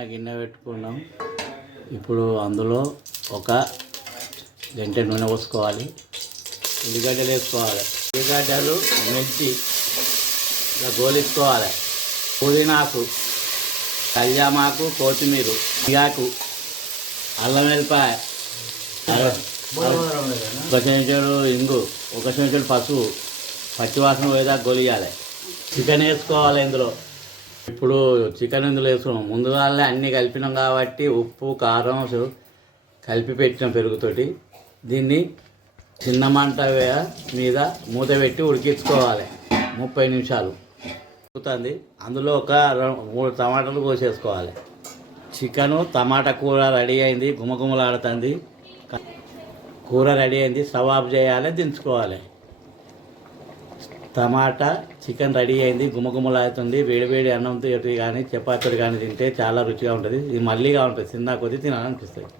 గిన్నె పెట్టుకున్నాం. ఇప్పుడు అందులో ఒక గంటె నూనె పోసుకోవాలి. ఉల్లిగడ్డలు వేసుకోవాలి. ఉల్లిగడ్డలు మిర్చి ఇలా గోలించుకోవాలి. పుదీనాకు, కళ్యామాకు, కొత్తిమీర, మిగాకు, అల్లం వెల్లిపాయ, ఒక చెంచాడు ఇంగు, ఒక చెంచాడు పసుపు, పచ్చివాసన పోయేదాకా గొలియాలి. చికెన్ వేసుకోవాలి ఇందులో. ఇప్పుడు చికెన్ ఇందులో వేసుకున్నాం. ముందుగానే అన్నీ కలిపినాం కాబట్టి ఉప్పు కారం కలిపి పెట్టిన పెరుగుతోటి దీన్ని చిన్న మంట మీద మూత పెట్టి ఉడికించుకోవాలి. 30 నిమిషాలు ఉడుకుతుంది. అందులో ఒక 3 టమాటాలు కోసేసుకోవాలి. చికెను టమాటా కూర రెడీ అయింది. గుమగుమలాడుతుంది. కూర రెడీ అయింది. స్టవ్ ఆఫ్ చేయాలి, దించుకోవాలి. టమాటా చికెన్ రెడీ అయింది. గుమగుమలాడుతుంది. వేడివేడి అన్నంతో కానీ చపాతీలు కానీ తింటే చాలా రుచిగా ఉంటుంది. ఇది మళ్ళీగా ఉంటుంది. చిన్న కొద్ది తినాలనిపిస్తుంది.